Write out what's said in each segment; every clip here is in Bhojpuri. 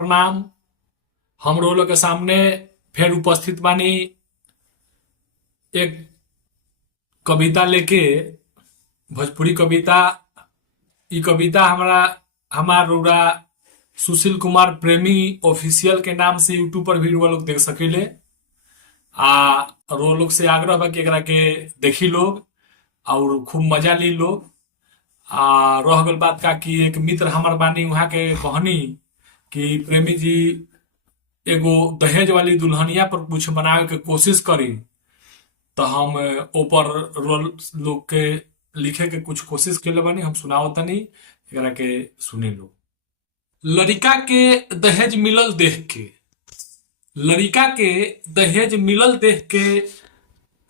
प्रणाम। हम लोग के सामने फिर उपस्थित बानी एक कविता लेके। भोजपुरी कविता। ई कविता हमार रउरा सुशील कुमार प्रेमी ऑफिशियल के नाम से यूट्यूब पर भी रउआ लोग देख सकीले। आ रो लोग से आग्रह बा कि एकरा के देखी लोग और खूब मजा ली लोग। रह गल बात का कि एक मित्र हमार बानी वहाँ के कहनी कि प्रेमी जी एगो दहेज वाली दुल्हनिया पर कुछ बनावे के कोशिश करी। तो हम ऊपर रोल लोग के लिखे के कुछ कोशिश के बानी, हम सुनाओ तनी, एकरा के सुनी लो। लड़का के दहेज मिलल देख के, लड़का के दहेज मिलल देख के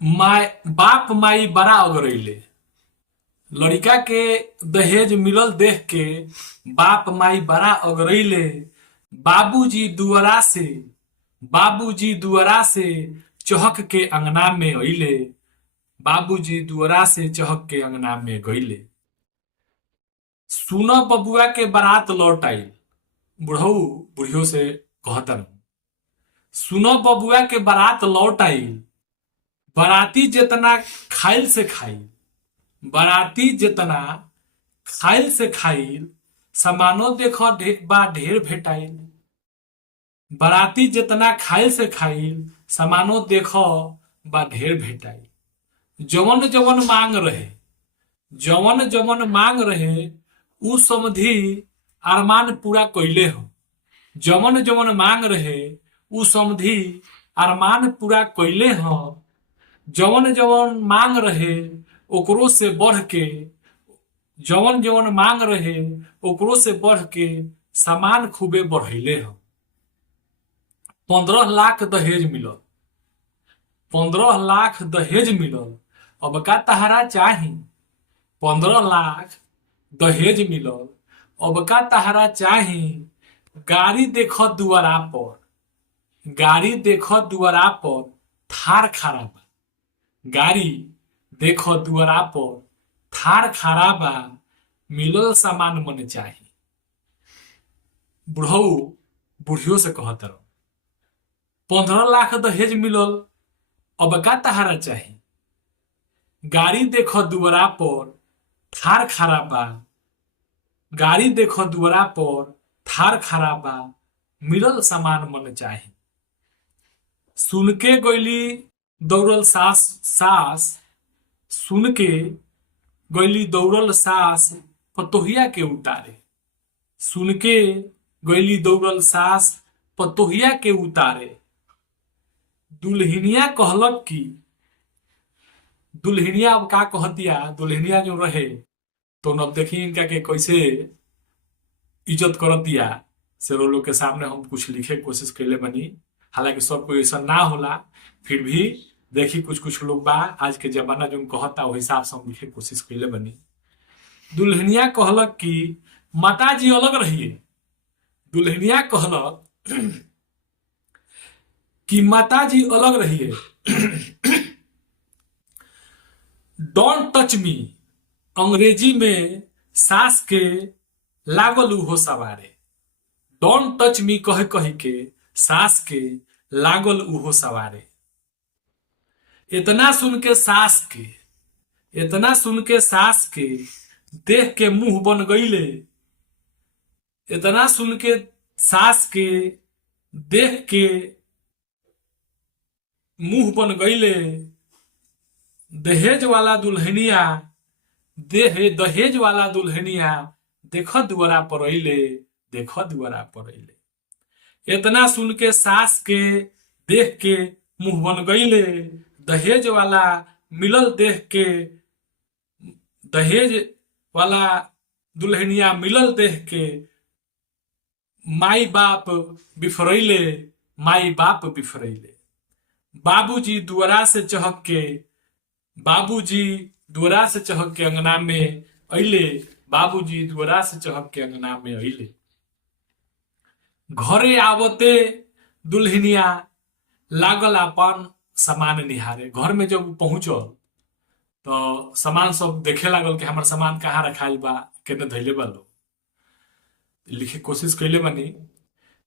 माय बाप माई बड़ा अगरैले। लड़का के दहेज मिलल देख के बाप माई बड़ा अगरैले। बाबूजी दुआरा से बाबूजी दुआरा से चहक के अंगना में अइले। बाबूजी दुआरा से चहक के अंगना में गइले। सुन बबुआ के बारात लौट आइल। बुढ़ऊ बुढ़ियों से कहतन, सुनो बबुआ के बारात लौट आइल। बाराती जितना खाइल से खाइल, बाराती जितना खाइल से खाइल, सामानो देखो ढेर भेटाइल। बाराती जितना खाइल से खाइल, सामानो देखो बा ढेर भेटाइल। जवन जवन मांग रहे, जवन जवन मांग रहे, उ समधी अरमान पूरा कइले हो। जवन जवन मांग रहे, उ समधी अरमान पूरा कइले हो। जवन जवन मांग रहे ओकरो से बढ़ के, जवन जवन मांग रहे ओकरो से बढ़ के सामान खूबे बढ़ैले हो। 15 लाख दहेज मिलल, 15 लाख दहेज मिलल। अब का तहरा चाही? 15 लाख दहेज मिलल, अब का तहरा चाही? गाड़ी देखो दुआरा पर, गाड़ी देखो दुआरा पर थार खड़ा बा। गाड़ी देखो दुआरा पर थार खड़ा बा, मिलल सामान मन चाही। बुढ़ऊ बुढ़ियों से कहत रहो, 15 लाख दहेज मिलल, अब का तहरा चाही? गाड़ी देखो दुआरा पर थार खड़ा बा। गाड़ी देखो दुआरा पर थार खड़ा बा, मिलल सामान मन चाही। सुन के गइली दौड़ल सास, सास सुन के गइली दौड़ल सास पतोहिया के उतारे। सुन के गइली दौड़ल सास पतोहिया के उतारे। दुल्हनिया कहलक कि, दुल्हनिया अब का कहतिया, दुल्हनिया जो रहे तो अब देखी इनका के कैसे इज्जत करतिया। से लोग के सामने हम कुछ लिखे के कोशिश कैले बनी। हालांकि सब कोई ऐसा ना होला, फिर भी देखी कुछ कुछ लोग बा आज के जमाना जो कहता वो हिसाब से हम लिखे के कोशिश कैले बनी। दुल्हनिया कहलक कि माता जी अलग रहिए। दुल्हनिया कहलक कि माता जी अलग रहिए। डोंट टच मी, अंग्रेजी में सास के लागल उहो सवारे। डोंट टच मी कह कह के सास के लागल उहो सवारे। इतना सुन के सास के, इतना सुन के सास के देख के मुंह बन गईले। इतना सुन के सास के देख के मुंह बन गईले। दहेज वाला दुल्हनिया, दहेज वाला दुल्हनिया देख दुआरा पर अइले, देख दुआरा पर अइले। इतना सुन के सास के देख के मुंह बन गईले। दहेज वाला मिलल देख के, दहेज वाला दुल्हनिया मिलल देख के माई बाप बिफरैले, माई बाप बिफरैले। बाबूजी दुआरा से चहक के, बाबूजी दुआरा से चहक के अंगना में अइले। बाबूजी दुआरा से चहक के अंगना में अइले। घरे आवते दुल्हनिया लागल अपन सामान निहारे। घर में जब पहुंचल तो सामान सब देखे लागल कि हमार सामान कहाँ रखाइल बा, केने धैले बा। लोग लिखे कोशिश कैले बानी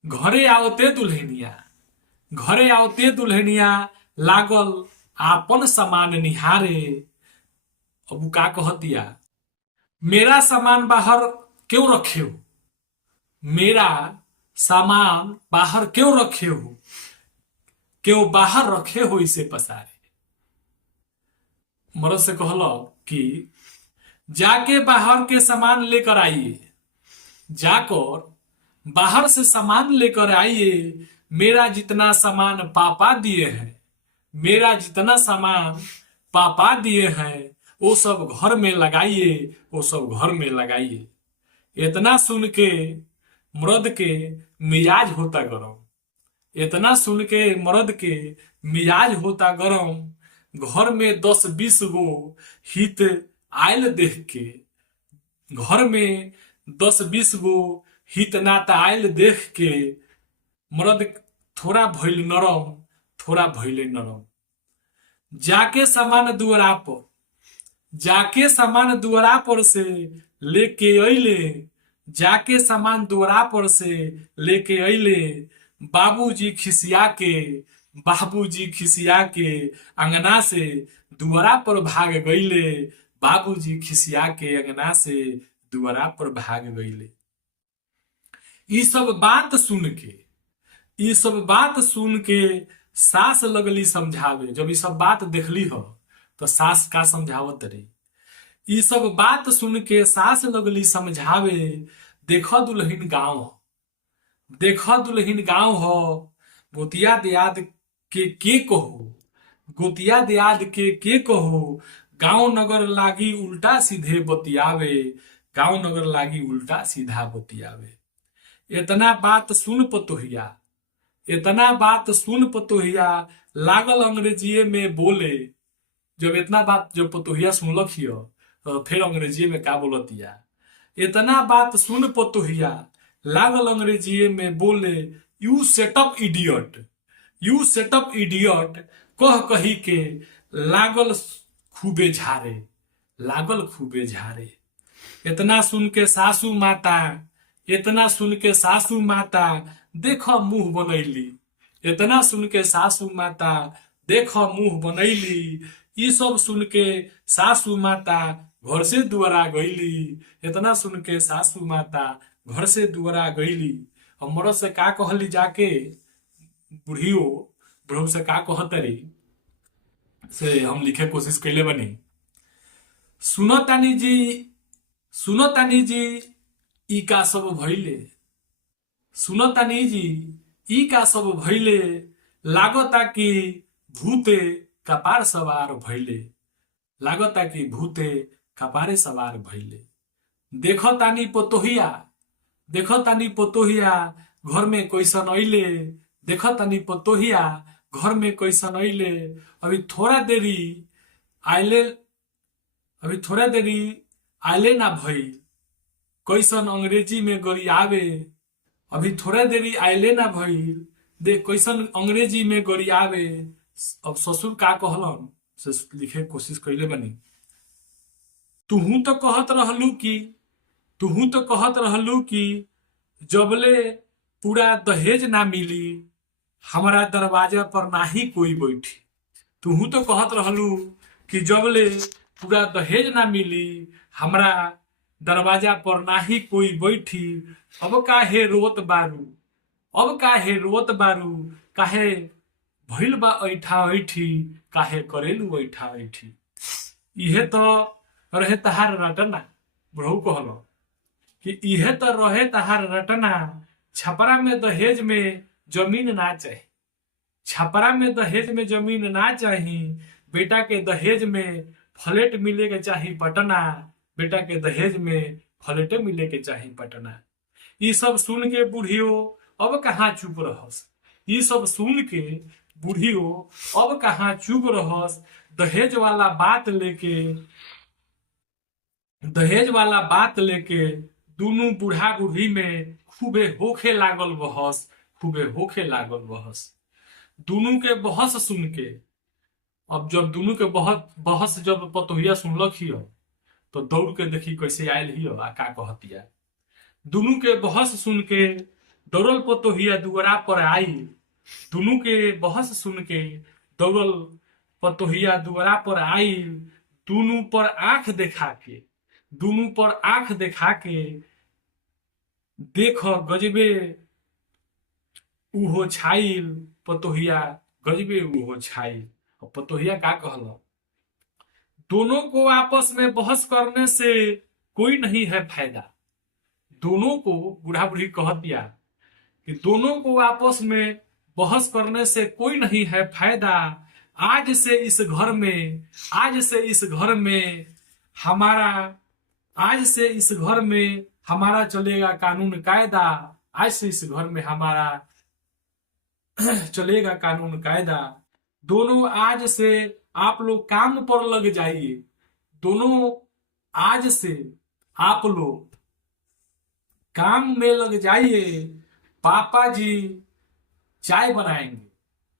घरे आवते दुल्हनिया, घरे आवते दुल्हनिया लागल आपन सामान निहारे। अब उ का कहतिया, मेरा सामान बाहर क्यों रखे हो, मेरा सामान बाहर क्यों रखे हो, क्यों बाहर रखे हो इसे पसारे। मरद से कहलो कि जाके बाहर के सामान लेकर आइए, जाकर बाहर से सामान लेकर आइए। मेरा जितना सामान पापा दिए हैं, मेरा जितना सामान पापा दिए हैं वो सब घर में लगाइए, वो सब घर में लगाइए। इतना सुन के मर्द के मिजाज होता गरम, इतना सुन के मर्द के मिजाज होता गरम। घर में 10-20 गो हित आयल देख के, घर में 10-20 गो हित नाता आयल देख के मर्द थोड़ा भइल नरम, थोड़ा भइले नरम। जाके सामान दुआरा पर, जाके सामान दुआरा पर से लेके अइले, जाके सामान दुआरा पर से लेके अइले। बाबूजी खिसिया के, बाबूजी खिसिया के अंगना से दुआरा पर भाग गईले, बाबूजी खिसिया के अंगना से दुआरा पर भाग गईले। ये सब बात सुन के, ये सब बात सुन के सास लगली समझावे। जब ये सब बात देखली हो तो सास का समझावत रही। ये सब बात सुन के सास लगली समझावे। देखो दुल्हन गांव हो, देखो दुल्हन गांव हो, गोतिया दियाद के कहो, गोतिया दियाद के कहो। गांव नगर लागी उल्टा सीधे बतियावे, गांव नगर लागी उल्टा सीधा बतियावे। इतना बात सुन पतोहिया, इतना बात सुन पतोहिया लागल अंग्रेजीए में बोले। जब इतना बात जब पतोहिया सुनलक हियो तो फिर अंग्रेजी में का बोलतिया। इतना बात सुन पतोहिया लागल अंग्रेजीए में बोले, you setup idiot, you setup idiot. कह कही के लागल खूबे झारे, लागल खूबे झारे। इतना सुन के सासू माता, इतना सुन के सासू माता देखो मुंह बनैली, इतना सुन के सासू माता देखो मुंह बनैली। ये सब सुन के सासू माता घर से दुआरा गईली, इतना सुन के सासू माता घर से दुआरा गईली। और मरद से का कहली जाके, बुढ़ियो बुढ़ऊ से का कहतरी से हम लिखे कोशिश कैले बनी। सुनो तानी जी, सुनो तानी जी ई का सब भइले, सुनो तानी जी ई का सब भइले। लागता कि भूते कपार सवार भइले, लागता कि भूते कपारे सवार भइले। देखो तानी पतोहिया, देखो तानी पतोहिया घर में कैसन अइले, देखो तानी पतोहिया घर में कैसन अइले। अभी थोड़ा देरी आइले, अभी थोड़ा देरी आइले ना भई, कैसन अंग्रेजी में गरियावे। अभी थोड़ा देरी आइले ना भई, देख कैसन अंग्रेजी में गरियावे। अब ससुर का कहलन से लिखे कोशिश कैले बनी। तुहू तो कहत रहलू कि, तुहू तो कहत रहलू कि जबले पूरा दहेज ना मिली हमारा दरवाजा पर ना ही कोई बैठी। तुहू तो कहत रहलू कि जबले पूरा दहेज ना मिली हमरा दरवाजा पर ना ही कोई बैठी। अब काहे रोत बारू, अब काहे रोत बारू, काहे भइल बा ऐठा ऐठी, काहे करेलू ऐठा ऐठी। इहे तो रहे तहार रटना। बुढ़ऊ कहलो कि इहे तो रहे तहार रटना। छपरा में दहेज में जमीन ना चाही, छपरा में दहेज में जमीन ना चाही। बेटा के दहेज में फ्लैट मिले के चाही पटना, बेटा के दहेज में फ्लैट मिले के चाही पटना। ये सब सुन के बुढ़ियो अब कहाँ चुप रहस, ये सब सुन के बुढ़ियो अब कहाँ चुप रहस। दहेज वाला बात लेके, दहेज वाला बात लेके दोनों बूढ़ा बूढ़ी में खूबे होखे लागल बहस, खूबे होखे लागल बहस। दोनों के बहस सुन के, अब जब दोनों के बहस जब पतोहिया सुनलक हियो तो दौड़ के देखी कैसे आयल हियो आ का कहतिया। दोनों के बहस सुन के दौड़ल पतोहिया दुअरा पर आई, दुनू के बहस सुन के दौड़ल पतोहिया दुअरा पर आई, दुनू पर आंख देखा के, दुनू पर आंख देखा के देख गजबे उहो छाइल, पतोहिया गजबे उहो छाइल। और पतोहिया का कहल, दोनों को आपस में बहस करने से कोई नहीं है फायदा। दोनों को, बूढ़ा बूढ़ी कह दिया कि दोनों को आपस में बहस करने से कोई नहीं है फायदा। आज से इस घर में, आज से इस घर में हमारा, आज से इस घर में हमारा चलेगा कानून कायदा। आज से इस घर में हमारा चलेगा कानून कायदा। दोनों आज से आप लोग काम पर लग जाइए, दोनों आज से आप लोग काम में लग जाइए। पापा जी चाय बनाएंगे,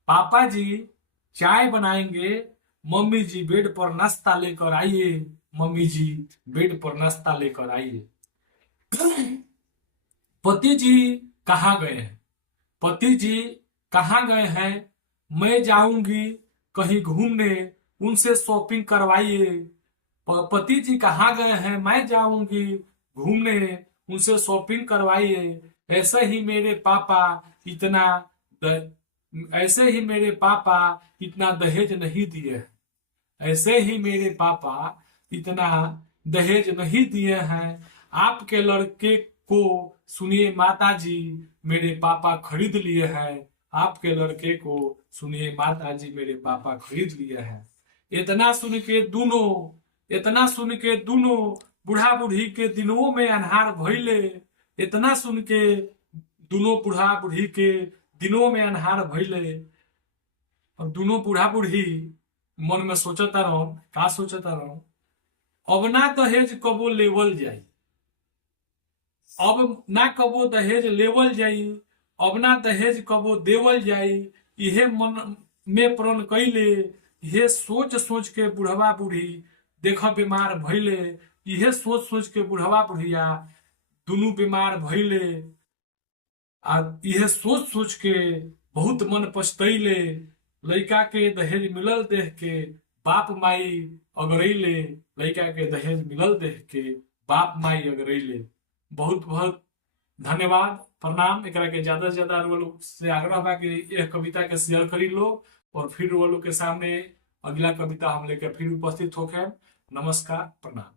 पापा जी चाय बनाएंगे। मम्मी जी बेड पर नाश्ता लेकर आइए, मम्मी जी बेड पर नाश्ता लेकर आइए। पति जी कहाँ गए हैं, पति जी कहाँ गए हैं? मैं जाऊंगी कहीं घूमने, उनसे शॉपिंग करवाइए। पति जी कहाँ गए हैं? मैं जाऊंगी घूमने, उनसे शॉपिंग करवाइए। ऐसे ही मेरे पापा इतना ऐसे ही मेरे पापा इतना दहेज नहीं दिए हैं, ऐसे ही मेरे पापा इतना दहेज नहीं दिए हैं। आपके लड़के को सुनिए माता जी, मेरे पापा खरीद लिए हैं। आपके लड़के को सुनिए माता जी, मेरे पापा खरीद लिए हैं। इतना सुन के दोनों, इतना सुन के दोनों बूढ़ा बूढ़ी के दिनों में अन्हार भइले। इतना सुन के दोनों बूढ़ा बूढ़ी के दिनों में अन्हार भइले। और दोनों बूढ़ा बूढ़ी मन में सोचता रहो, का सोचता रहो, अब ना दहेज कबो लेवल जाई, अब ना कबो दहेज लेवल जाई, अब ना दहेज कबो देवल जाई। इहे मन में प्रण कैले, इहे सोच सोच के बुढ़वा बूढ़ी देख बीमार भइले। इहे सोच सोच के बुढ़वा बुढ़िया दोनों बीमार भइले। आ इहे सोच सोच के बहुत मन पछतैले। लड़का के दहेज मिलल देख के बाप माई अगरैले, लड़का के दहेज मिलल देख के बाप माई अगरैले। बहुत बहुत धन्यवाद, प्रणाम। एकरा के ज्यादा से ज्यादा लोग से आग्रह बा कि यह कविता के शेयर करी लो, और फिर वो लोग के सामने अगला कविता हम लेकर फिर उपस्थित होके। नमस्कार, प्रणाम।